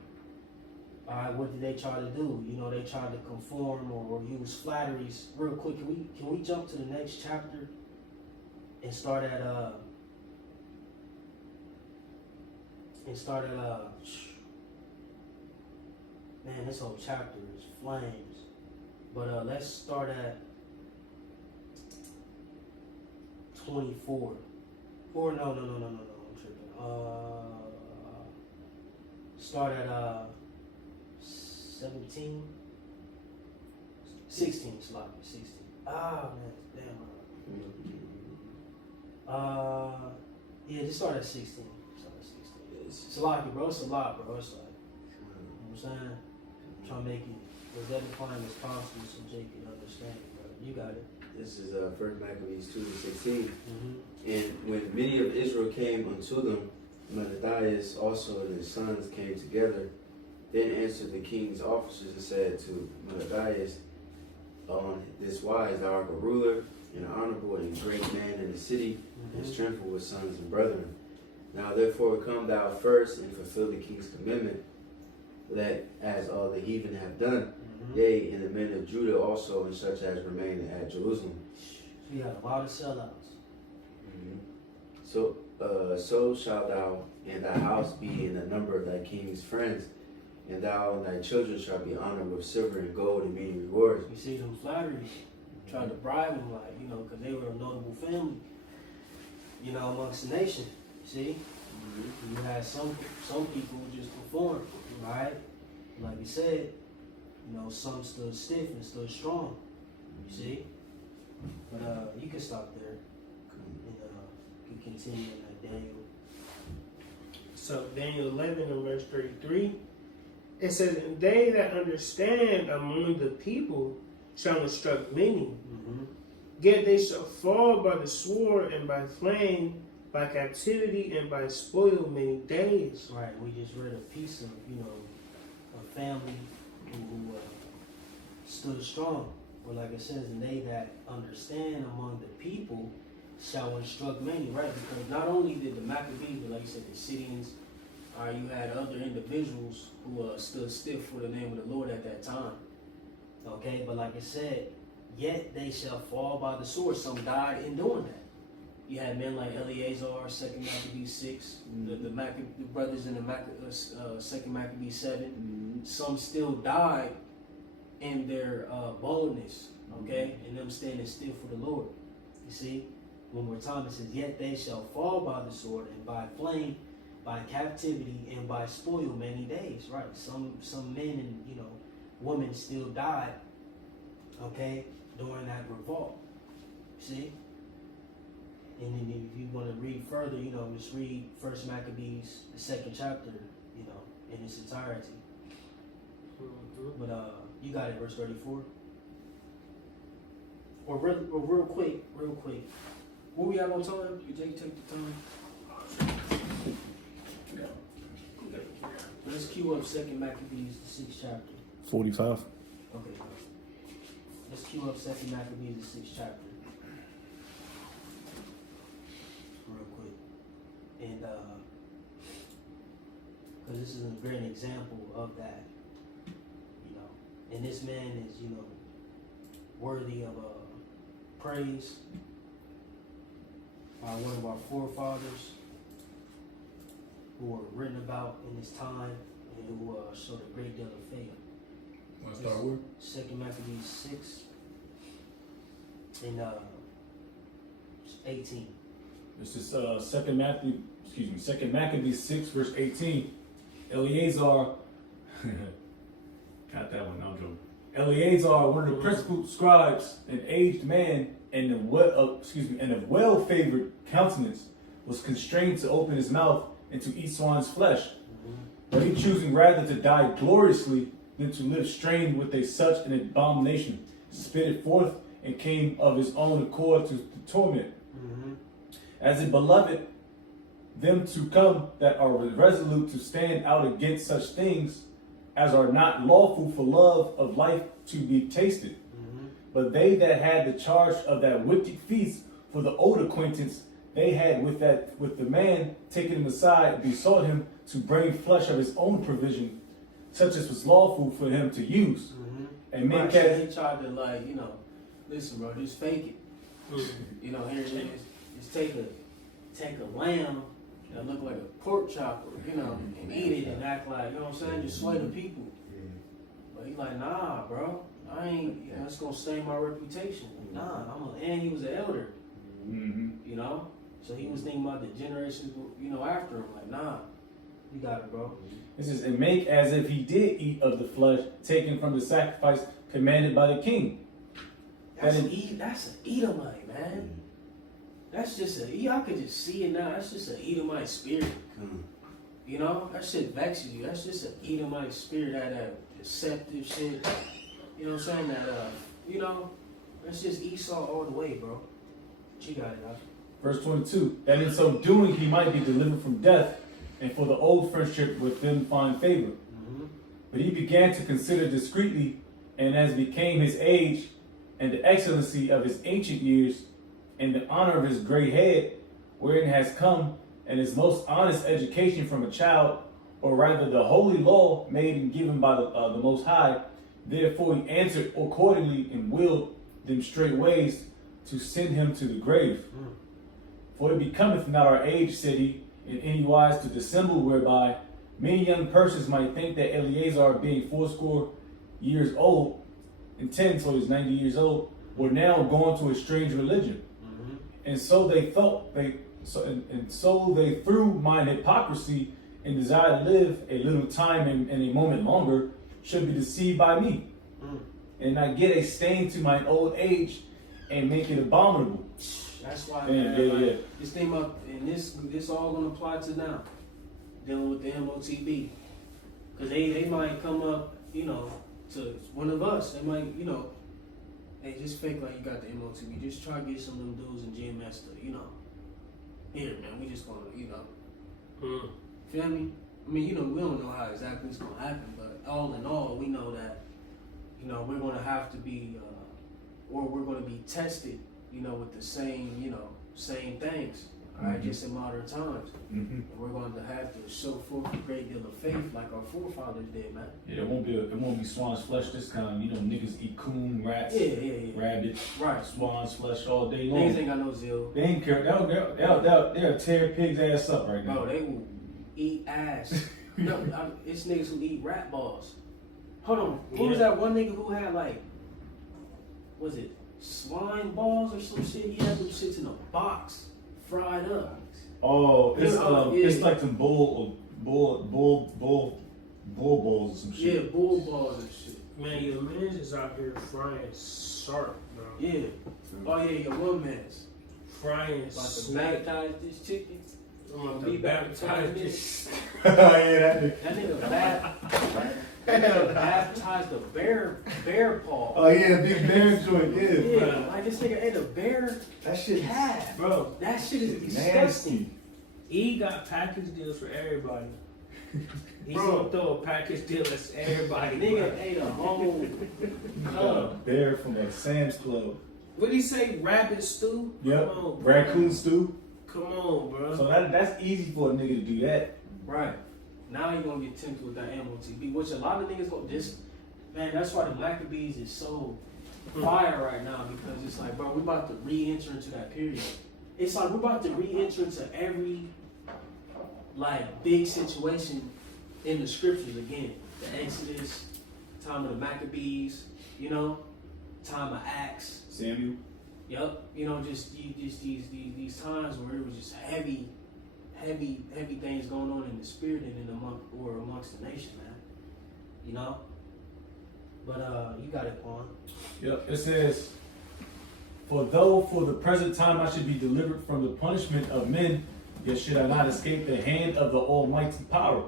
all right, what did they try to do? You know, they tried to conform or use flatteries. Real quick, can we jump to the next chapter and start at man, this whole chapter is flames. But let's start at 24. Or no, I'm tripping. Start at 17. 16, sloppy, 16. Ah, man, damn. Yeah, just start at 16. Start at 16. It's a lot, bro. It's a lot, bro. It's like, you know what I'm saying? I'm trying to make it as edifying as possible so Jake can understand it, bro. You got it. This is First Maccabees 2:16. And when many of Israel came unto them, Mattathias also and his sons came together. Then answered the king's officers and said to Mattathias, on this wise, thou art a ruler, and honorable, and great man in the city, and strengthful with sons and brethren. Now therefore come thou first and fulfill the king's commandment, that as all the heathen have done, yea, and the men of Judah also, and such as remain at Jerusalem. So you got a lot of sellouts. So shalt thou and thy house be in the number of thy king's friends, and thou and thy children shall be honored with silver and gold and many rewards. You see them flatteries, trying to bribe them, like, you know, because they were a notable family, you know, amongst the nation. See, you had some people who just performed, right? Like you said, you know, some stood stiff and stood strong. You see, but you can stop there, and you can continue in that Daniel. So Daniel 11 and verse 33, it says, "And they that understand among the people shall instruct many. Yet they shall fall by the sword and by flame, by captivity and by spoil many days." Right. We just read a piece of, you know, a family who stood strong. But like it says, and they that understand among the people shall instruct many, right? Because not only did the Maccabees, but like you said, the Syrians, you had other individuals who stood stiff for the name of the Lord at that time. Okay, but like I said, yet they shall fall by the sword. Some died in doing that. You had men like Eleazar, 2 Maccabees 6, the brothers in the 2 Maccabees 7. Some still died in their boldness, okay, and them standing still for the Lord. You see, one more time it says, "Yet they shall fall by the sword and by flame, by captivity and by spoil many days." Right? Some men and, you know, women still died, okay, during that revolt. See. And then if you want to read further, you know, just read First Maccabees, the 2nd chapter, you know, in its entirety. But you got it, verse 34. Or real quick. Where we at on time? You take the time. Let's cue up 2 Maccabees, the 6th chapter. 45. Okay. Let's cue up 2 Maccabees, the 6th chapter. Real quick. And, because this is a great example of that. You know. And this man is, you know, worthy of praise by one of our forefathers who were written about in his time and who showed a great deal of faith. Want to start with? 2 Maccabees 6 and 18. This is 2 Maccabees 6 verse 18. Eleazar, got that one, no joke. Eleazar, one of the principal scribes, an aged man and of well-favored countenance, was constrained to open his mouth and to eat swine's flesh. But he choosing rather to die gloriously than to live strained with such an abomination, spit it forth and came of his own accord to the torment. As it beloved them to come that are resolute to stand out against such things as are not lawful for love of life to be tasted. But they that had the charge of that wicked feast for the old acquaintance they had with the man, taking him aside, besought him to bring flesh of his own provision, such as was lawful for him to use, and make They tried to, like, you know, listen, bro, just fake it. You know, here it is. Just take a lamb that look like a pork chop, you know, and eat it and act like, you know what I'm saying, just sway the people. But he's like, nah, bro, I ain't, you know, it's gonna stain my reputation. Nah, and he was an elder, you know, so he was thinking about the generations, you know, after him. Like, nah, you got it, bro. It says, and make as if he did eat of the flesh taken from the sacrifice commanded by the king. That's an Edomite, man. That's just I could just see it now. That's just an Edomite spirit. You know, that shit vexes you. That's just an Edomite spirit, that deceptive shit. You know what I'm saying? That, you know, that's just Esau all the way, bro. But you got it, huh? Verse 22, that in so doing he might be delivered from death, and for the old friendship with them find favor. But he began to consider discreetly, and as became his age, and the excellency of his ancient years, and the honor of his gray head, wherein has come, and his most honest education from a child, or rather the holy law made and given by the Most High. Therefore he answered accordingly, and willed them straight ways to send him to the grave. For it becometh not our age, said he, in any wise to dissemble, whereby many young persons might think that Eleazar, being 80 years old, and 10, so he's 90 years old, were now gone to a strange religion. And so they thought, so they through mine hypocrisy and desire to live a little time and a moment longer, should be deceived by me. And I get a stain to mine old age and make it abominable. That's why, Man, man, this thing up, and this all gonna apply to now, dealing with the MOTB, because they might come up, you know, to one of us. They might, you know, hey, just fake like you got the MOTB. Just try to get some of them dudes in GMS to, you know, here, man. We just gonna, you know, feel me? I mean, you know, we don't know how exactly it's gonna happen, but all in all, we know that, you know, we're gonna have to be, or we're gonna be tested, you know, with the same, you know, same things, all right, just in modern times. And we're going to have to show forth a great deal of faith like our forefathers did, man. Yeah, it won't be swan's flesh this time. You know, niggas eat coon, rats, rabbits, Right. swan's flesh all day long. Niggas ain't got no zeal. They ain't care. They'll tear pig's ass up right now. Bro, they will eat ass. No, it's niggas who eat rat balls. Hold on. Who was that one nigga who had, like, was it swine balls or some shit? He had them shits in a box, fried up. Oh, it's Yeah. it's like some bull balls or some shit. Yeah, bull balls and shit. Man, your man is out here frying sharp, bro. Yeah. Oh yeah, your one man's Frying about to snake. baptize this chicken. I'm about Be to baptize baptized this. Yeah, that nigga. That nigga bad. baptized a bear paw. Oh yeah, the big bear joint, yeah. Yeah, like this nigga ate a bear That shit. calf. Bro, That shit is disgusting. Nasty. he got package deals for everybody. He's Bro. gonna throw a package deal at everybody. Nigga bro. ate a whole. A bear from a Sam's Club. What'd he say? Rabbit stew? Yep. Come on, bro. Raccoon stew. Come on, bro. So that's easy for a nigga to do that. Right. Now you're gonna get tempted with that MOTB, which a lot of niggas gonna just, man, that's why the Maccabees is so fire right now, because it's like, bro, we're about to re-enter into that period. It's like we're about to re-enter into every like big situation in the scriptures again. The Exodus, time of the Maccabees, you know, time of Acts. Samuel. Yep, you know, just these times where it was just heavy things going on in the spirit and amongst the nation, man. You know? But you got it, Quan. Yep. It says, "For though for the present time I should be delivered from the punishment of men, yet should I not escape the hand of the Almighty power,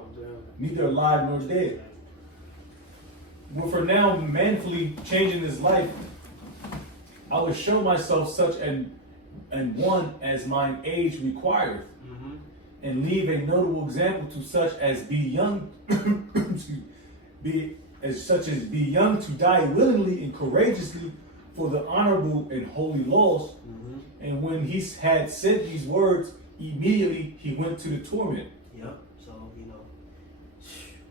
neither alive nor dead. Well, for now manfully changing his life, I will show myself such and one as mine age requireth, Mm-hmm. and leave a notable example to such as be young, be young to die willingly and courageously for the honorable and holy laws." Mm-hmm. And when he had said these words, immediately he went to the torment. Yep. So, you know,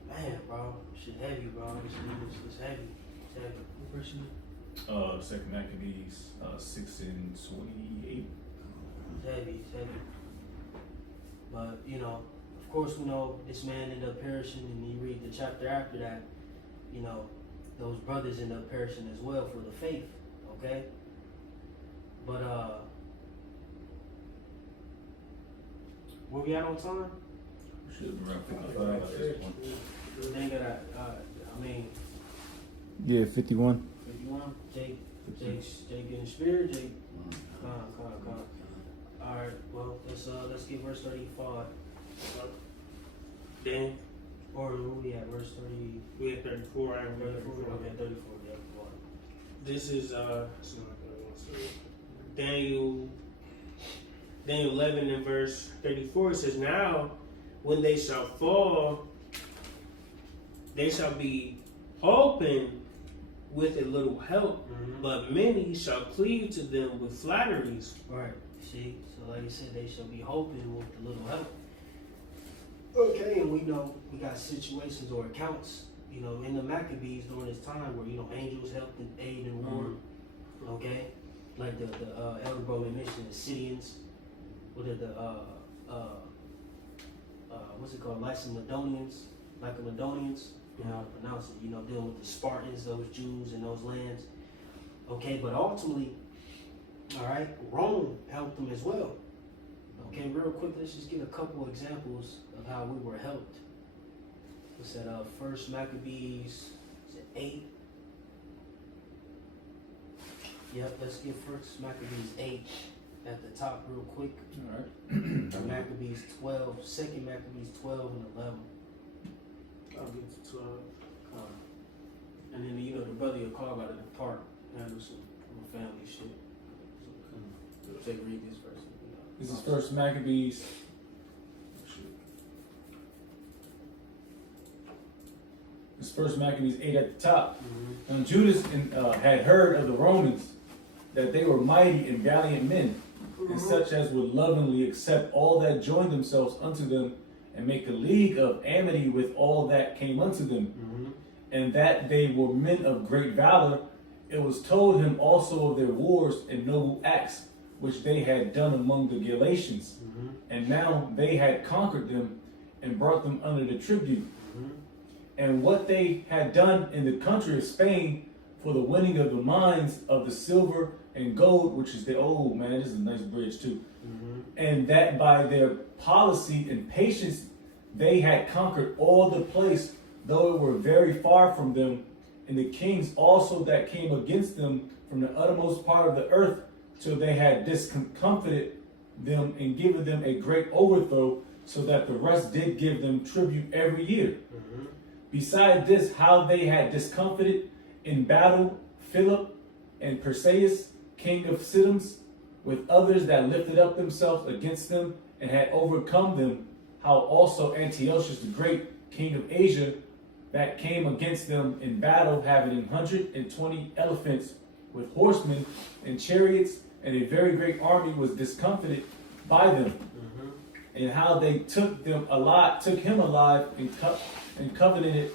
man, bro, shit heavy, bro. It's heavy. It's heavy. What verse you? Second Maccabees 6:28. It's heavy. It's heavy. But, you know, of course, we know this man ended up perishing, and you read the chapter after that, you know, those brothers end up perishing as well for the faith, okay? But, where we at on time? Should have been around 55 at this point. They got, I mean, Yeah, 51. 51, Jake getting spirit, Jake, come. Alright, well, let's get verse 35. Then Or where we at, verse 30, we had 34. I am 34, 34. okay, 34, yeah, come on. This is Daniel 11 and verse 34. It says, "Now when they shall fall, they shall be hoping with a little help, but many shall cleave to them with flatteries." Right, see, so like you said, they shall be hoping with a little help. Okay, and we know we got situations or accounts, you know, in the Maccabees during this time where, you know, angels helped and aid in war, okay? Like the Elder Bro mentioned, the Syrians, what are the, what's it called, Lycomedonians, you know how to pronounce it, you know, dealing with the Spartans, those Jews in those lands, okay? But ultimately, all right, Rome helped them as well. Okay, real quick, let's just get a couple examples of how we were helped. What's that? First Maccabees, is it 8? Yep, let's get First Maccabees 8 at the top real quick. All right. Maccabees 12, Second Maccabees 12 and 11. I'll get to 12. And then, you know, the brother of Carl got to depart, handle some family shit. So, take read this verse. This is First Maccabees. This First Maccabees 8 at the top. Mm-hmm. Now Judas had heard of the Romans, that they were mighty and valiant men, and such as would lovingly accept all that joined themselves unto them, and make a league of amity with all that came unto them, and that they were men of great valor. It was told him also of their wars and noble acts which they had done among the Galatians, and now they had conquered them and brought them under the tribute, and what they had done in the country of Spain for the winning of the mines of the silver and gold, which is the old, man, this is a nice bridge too, and that by their policy and patience they had conquered all the place, though it were very far from them, and the kings also that came against them from the uttermost part of the earth, till they had discomfited them and given them a great overthrow, so that the rest did give them tribute every year. Beside this, how they had discomfited in battle Philip and Perseus, king of Sidons, with others that lifted up themselves against them and had overcome them, how also Antiochus the Great, king of Asia, that came against them in battle, having 120 elephants with horsemen and chariots, and a very great army was discomfited by them, and how they took him alive and covenanted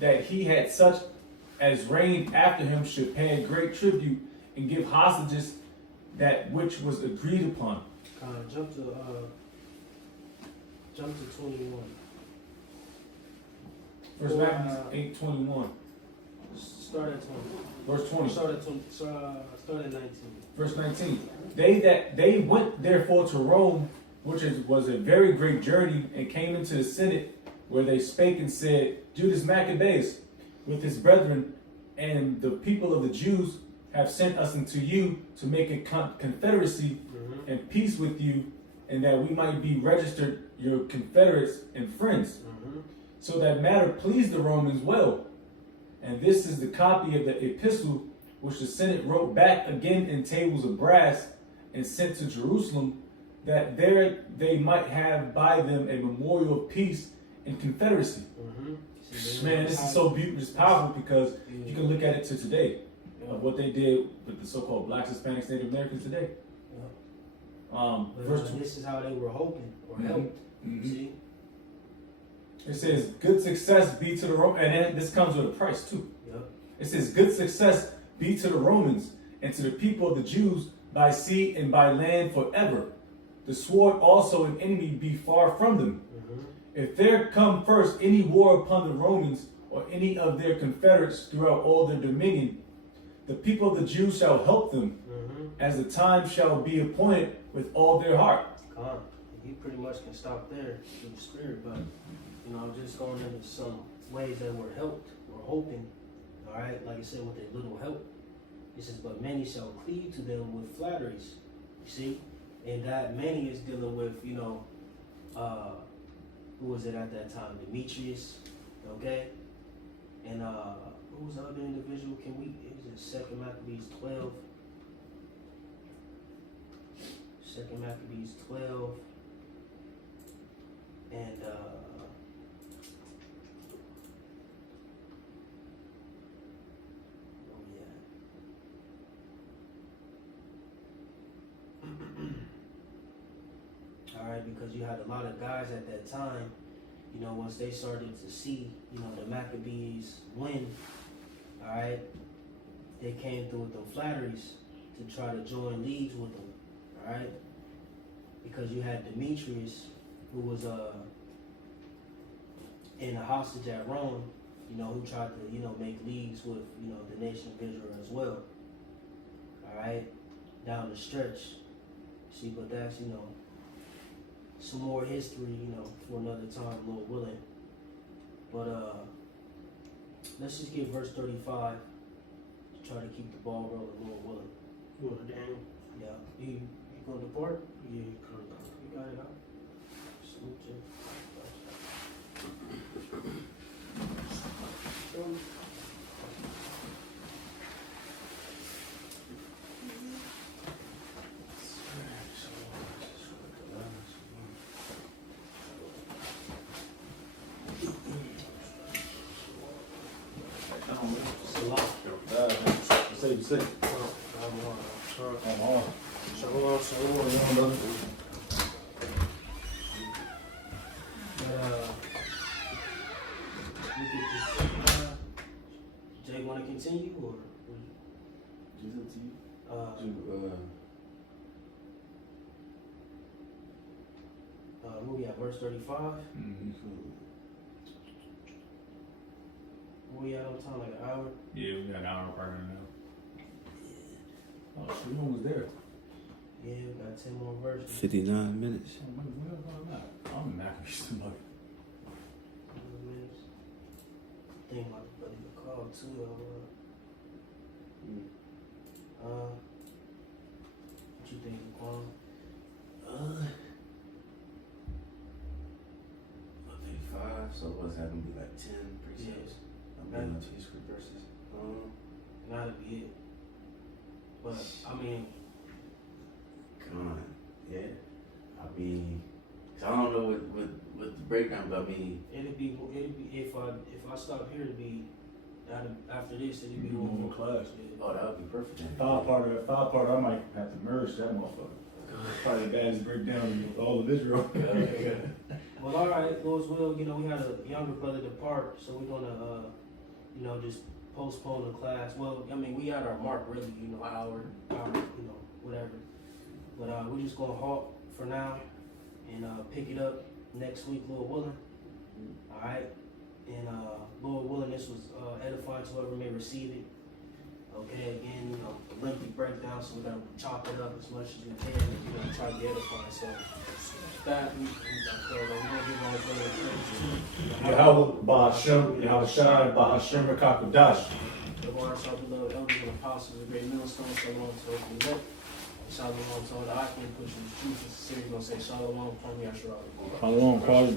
that he had such as reigned after him should pay a great tribute and give hostages that which was agreed upon. Jump to 21. First Maccabees 8:21. Start at 20. Verse 20. Start at 20. Start at 19. Verse 19. They went therefore to Rome, which was a very great journey, and came into the Senate, where they spake and said, Judas Maccabeus with his brethren and the people of the Jews have sent us unto you to make a confederacy and peace with you, and that we might be registered your confederates and friends. So that matter pleased the Romans well. And this is the copy of the epistle which the Senate wrote back again in tables of brass and sent to Jerusalem, that there they might have by them a memorial of peace and confederacy. Man, this is so beautiful, it's powerful, because you can look at it to today of what they did with the so-called Blacks, Hispanics, Native Americans today. Verse This is how they were hoping or helped. See? It says, good success be to the Romans, and then this comes with a price too. Yep. It says, good success be to the Romans and to the people of the Jews by sea and by land forever. The sword also an enemy be far from them. If there come first any war upon the Romans or any of their confederates throughout all their dominion, the people of the Jews shall help them, as the time shall be appointed with all their heart. You pretty much can stop there through the spirit, but just going into some ways that were helped, we're hoping, all right, like I said, with a little help. It says, but many shall cleave to them with flatteries, you see, and that many is dealing with, who was it at that time? Demetrius, okay, and who was the other individual? It was Second Maccabees 12. Second Maccabees 12, and all right, because you had a lot of guys at that time, once they started to see, the Maccabees win, all right, they came through with them flatteries to try to join leagues with them, all right, because you had Demetrius, who was in a hostage at Rome, who tried to, make leagues with, the nation of Israel as well, all right, down the stretch. See, but that's, some more history, for another time, Lord willing. But let's just get verse 35 to try to keep the ball rolling, Lord willing. You want Daniel? Yeah. You going to depart? Yeah, come down. You got it out. Salute you. Say. Jay, want to continue or? Where we at? Verse 35. Where we at on time? Like an hour? Yeah, we got an hour partner now. Oh, so you almost there. Yeah, we got 10 more verses. 59 minutes. I'm in Maccabees somebody. 10 minutes. I think my buddy got called too. What you think, Quan? 35, so what's that? probably gonna be like 10 precepts. I'm going to these script verses. And that'll be it. But I mean, Come on, yeah. I mean, 'cause I don't know what the breakdown, but I mean, it'll be if I stop here, it'll be after this, it'll be You do one one more more class. oh, that would be perfect. Then. Five part, I might have to merge that motherfucker. Probably the baddest breakdown in all of Israel. Well, all right, Lord's will. You know, we had a younger brother depart, so we're gonna, just postpone the class. Well, I mean, we had our mark really, hour, whatever. But we're just gonna halt for now and pick it up next week, Lord willing. All right, and Lord willing, this was edifying to whoever may receive it. Okay, again, lengthy breakdown, so we're gonna chop it up as much as we can, and try to get edifying. So that we're gonna give all the Yahweh Bahashem, Yahushai Bahashem Rakakodash. the Lord's our beloved elders and apostles, the great millstone, shalom to open the up. Shalom to all the Akim, pushing the truth. It's a series gonna say shalom, Kwame Asherah. Shalom, call it,